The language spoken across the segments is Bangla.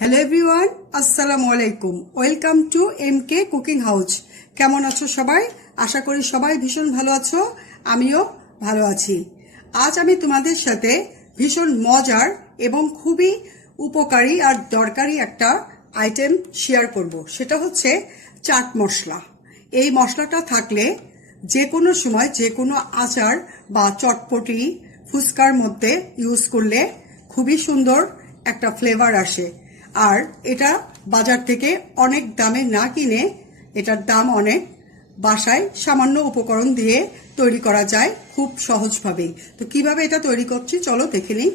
হ্যালো এভরিওয়ান আসসালামু আলাইকুম welcome to M K cooking house কেমন আছো সবাই? আশা করি সবাই ভীষণ ভালো আছো, আমিও ভালো আছি। আজ আমি তোমাদের সাথে ভীষণ মজার এবং খুবই উপকারী আর দরকারি একটা আইটেম শেয়ার করব। সেটা হচ্ছে চাট মশলা। এই মশলাটা থাকলে যে কোনো সময়, যে কোনো আচার বা চটপটি ফুচকার মধ্যে ইউজ করলে খুবই সুন্দর একটা ফ্লেভার আসে। আর এটা বাজার থেকে অনেক দামে না কিনে এটার দাম অনেক। বাসায় সামান্য উপকরণ দিয়ে তৈরি করা যায় খুব সহজভাবেই। তো কীভাবে এটা তৈরি করছি চলো দেখে নিই।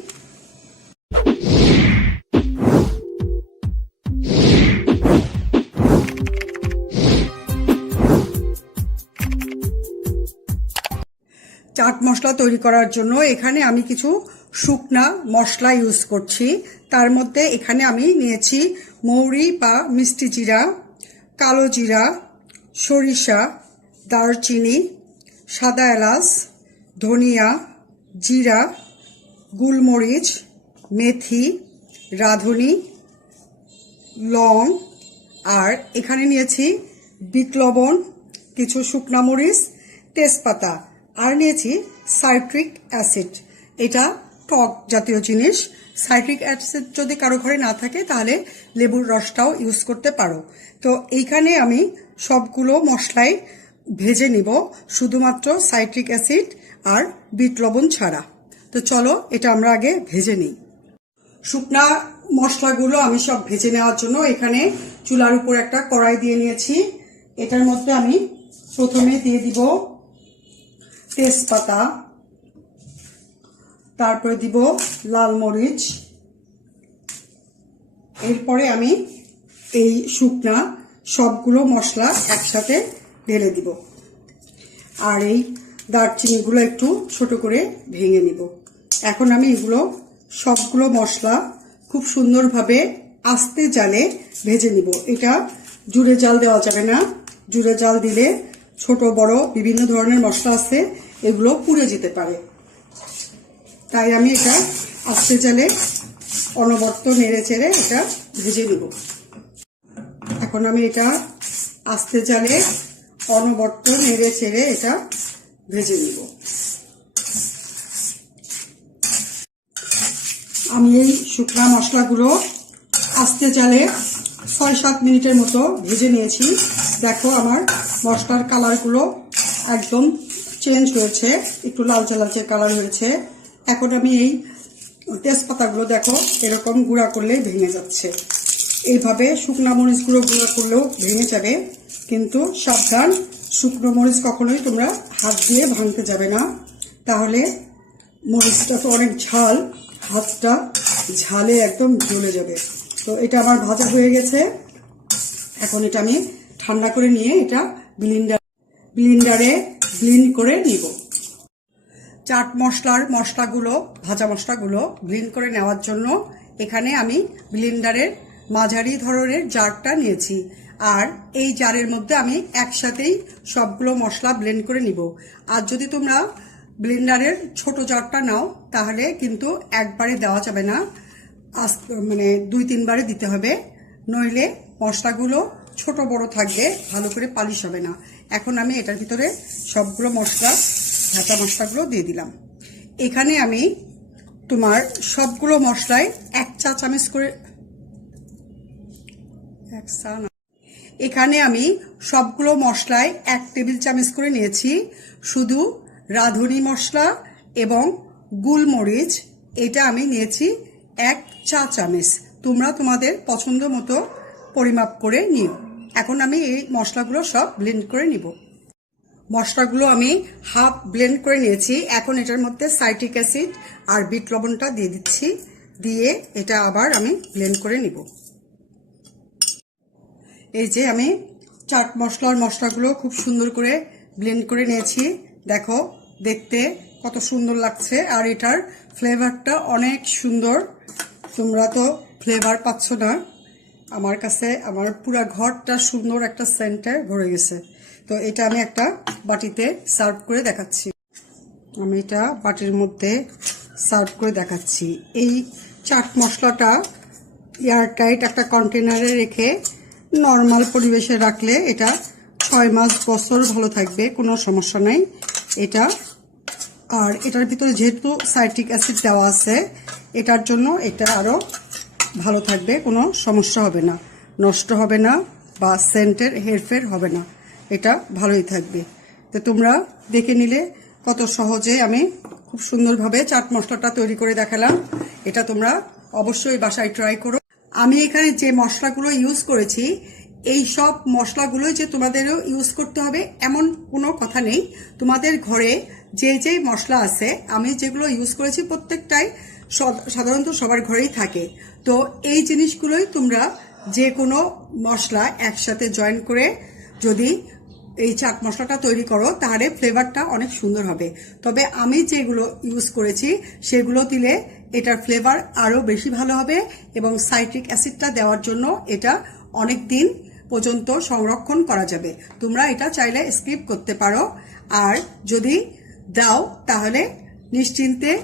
চাট মশলা তৈরি করার জন্য এখানে আমি কিছু শুকনা মশলা ইউজ করছি। তার মধ্যে এখানে আমি নিয়েছি মৌরি বা মিষ্টি জিরা, কালো জিরা, সরিষা, দারচিনি, সাদা এলাচ, ধনিয়া, জিরা, গুলমরিচ, মেথি, রাঁধুনি, লং, আর এখানে নিয়েছি বিট লবণ, কিছু শুকনা মরিচ, তেজপাতা, আর নিয়েছি সাইট্রিক অ্যাসিড। এটা টক জাতীয় জিনিস সাইট্রিক অ্যাসিড যদি কারও ঘরে না থাকে, তাহলে লেবুর রসটাও ইউজ করতে পারো। তো এইখানে আমি সবগুলো মশলাই ভেজে নিব, শুধুমাত্র সাইট্রিক অ্যাসিড আর বিট লবণ ছাড়া। তো চলো, এটা আমরা আগে ভেজে নিই। শুকনা মশলাগুলো আমি সব ভেজে নেওয়ার জন্য এখানে চুলার উপর একটা কড়াই দিয়ে নিয়েছি। এটার মধ্যে আমি প্রথমে দিয়ে দিব তেজপাতা তারপরে দিব লাল মরিচ। এরপরে আমি এই শুকনা সবগুলো মশলা একসাথে ঢেলে দিব। আর এই দারচিনিগুলো একটু ছোট করে ভেঙে নিব। এখন আমি এগুলো সবগুলো মশলা খুব সুন্দরভাবে আস্তে জালে ভেজে নিব। এটা জুড়ে জাল দেওয়া যাবে না। জুড়ে জাল দিলে ছোট, বড় বিভিন্ন ধরনের মশলা আছে, এগুলো পুড়ে যেতে পারে। তাই আমি এটা আস্তে জালে অনবর্ত নেড়ে চেড়ে এটা ভেজে নিব। এখন আমি এটা আস্তে জালে অনবর্ত নেড়ে চেড়ে এটা ভেজে নিব। আমি এই শুকনা মশলাগুলো আস্তে জালে ছয় সাত মিনিটের মতো ভেজে নিয়েছি। দেখো আমার মশলার কালারগুলো একদম চেঞ্জ হয়েছে, একটু লালচে লালচে কালার হয়েছে। এখন আমি এই তেজপাতাগুলো দেখো, এরকম গুঁড়া করলে ভেঙে যাচ্ছে। এইভাবে শুকনা মরিচগুলো গুঁড়া করলেও ভেঙে যাবে, কিন্তু সাবধান, শুকনো মরিচ কখনোই তোমরা হাত দিয়ে ভাঙতে যাবে না। তাহলে মরিচটা তো অনেক ঝাল, হাতটা ঝালে একদম জ্বলে যাবে। তো এটা আমার ভাজা হয়ে গেছে। এখন এটা আমি ঠান্ডা করে নিয়ে এটা ব্লিন্ডার ব্লিন্ডারে ব্লিন্ড করে নিব। চাট মশলার মশলাগুলো, ভাজা মশলাগুলো ব্লিন্ড করে নেওয়ার জন্য এখানে আমি ব্লিন্ডারের মাঝারি ধরনের জারটা নিয়েছি। আর এই জারের মধ্যে আমি একসাথেই সবগুলো মশলা ব্লেন্ড করে নিব। আর যদি তোমরা ব্লেন্ডারের ছোট জারটা নাও, তাহলে কিন্তু একবারে দেওয়া যাবে না। আস- মানে দুই তিনবারে দিতে হবে। নইলে মশলাগুলো ছোট বড় থাকবে, ভালো করে পালিশ হবে না। এখন আমি এটার ভিতরে সবগুলো মশলা ভাজা মশলাগুলো দিয়ে দিলাম। এখানে আমি তোমার সবগুলো মশলায় এক চা চামচ করে এক চা। এখানে আমি সবগুলো মশলায় এক টেবিল চামচ করে নিয়েছি শুধু রাঁধুনি মশলা এবং গুলমরিচ। এটা আমি নিয়েছি এক চা চামচ। তোমরা তোমাদের পছন্দ মতো পরিমাপ করে নিও। এখন আমি এই মশলাগুলো সব ব্লেন্ড করে নিব। মশলাগুলো আমি হাফ ব্লেন্ড করে নিয়েছি। এখন এটার মধ্যে সাইট্রিক অ্যাসিড আর বিট লবণটা দিয়ে দিচ্ছি। দিয়ে এটা আবার আমি ব্লেন্ড করে নিব। এই যে আমি চাট মশলার মশলাগুলো খুব সুন্দর করে ব্লেন্ড করে নিয়েছি। দেখো, দেখতে কত সুন্দর লাগছে। আর এটার ফ্লেভারটা অনেক সুন্দর। তোমরা তো ফ্লেভার পাচ্ছ না। আমার কাছে, আমার পুরা ঘরটা সুন্দর একটা সেন্টে ভরে গেছে। তো এটা আমি একটা বাটিতে সার্ভ করে দেখাচ্ছি। আমি এটা বাটির মধ্যে সার্ভ করে দেখাচ্ছি। এই চাট মশলাটা এয়ারটাইট একটা কন্টেনারে রেখে নর্মাল পরিবেশে রাখলে এটা ছয় মাস, বছর ভালো থাকবে, কোনো সমস্যা নাই। এটা আর এটার ভিতরে যেহেতু সাইট্রিক অ্যাসিড দেওয়া আছে, এটার জন্য এটা আরও ভালো থাকবে, কোনো সমস্যা হবে না। নষ্ট হবে না বা সেন্টের হেরফের হবে না। এটা ভালোই থাকবে। তো তোমরা দেখে নিলে কত সহজে আমি খুব সুন্দরভাবে চাট মশলাটা তৈরি করে দেখালাম। এটা তোমরা অবশ্যই বাসায় ট্রাই করো। আমি এখানে যে মশলাগুলো ইউজ করেছি, এই সব মশলাগুলো যে তোমাদেরও ইউজ করতে হবে এমন কোনো কথা নেই। তোমাদের ঘরে যে যে মশলা আছে, আমি যেগুলো ইউজ করেছি প্রত্যেকটাই সাধারণত সবার ঘরেই থাকে। তো এই জিনিসগুলোই তোমরা যে কোনো মশলা একসাথে জয়েন করে যদি এই চাট মশলাটা তৈরি করো, তাহলে ফ্লেভারটা অনেক সুন্দর হবে। তবে আমি যেগুলো ইউজ করেছি, সেগুলো দিলে এটার ফ্লেভার আরও বেশি ভালো হবে এবং সাইট্রিক অ্যাসিডটা দেওয়ার জন্য এটা অনেক দিন পর্যন্ত সংরক্ষণ করা যাবে। তোমরা এটা চাইলে স্কিপ করতে পারো। আর যদি দাও, তাহলে নিশ্চিন্তে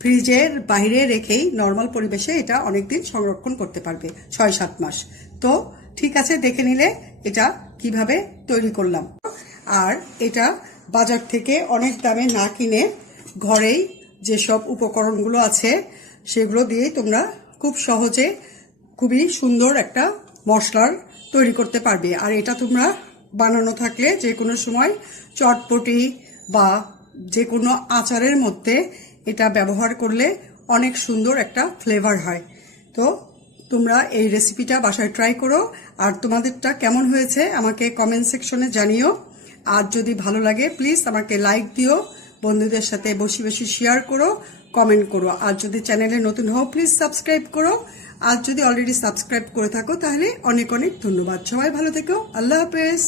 ফ্রিজের বাইরে রেখেই নর্মাল পরিবেশে এটা অনেকদিন সংরক্ষণ করতে পারবে, ছয় সাত মাস। তো ঠিক আছে, দেখে নিলে এটা কীভাবে তৈরি করলাম। আর এটা বাজার থেকে অনেক দামে না কিনে ঘরেই যেসব উপকরণগুলো আছে, সেগুলো দিয়েই তোমরা খুব সহজে খুবই সুন্দর একটা মশলার তৈরি করতে পারবে। আর এটা তোমরা বানানো থাকলে যে কোনো সময় চটপটি বা যে কোনো আচারের মধ্যে এটা ব্যবহার করলে অনেক সুন্দর একটা ফ্লেভার হয়। তো তোমরা এই রেসিপিটা বাসায় ট্রাই করো। আর তোমাদেরটা কেমন হয়েছে আমাকে কমেন্ট সেকশনে জানিও। আর যদি ভালো লাগে প্লিজ আমাকে লাইক দিও। বন্ধুদের সাথে বসে বসে শেয়ার করো কমেন্ট করো। আর যদি চ্যানেলে নতুন হও প্লিজ সাবস্ক্রাইব করো। আর যদি অলরেডি সাবস্ক্রাইব করে থাকো, তাহলে অনেক অনেক ধন্যবাদ। সবাই ভালো থেকো। আল্লাহ হাফেজ।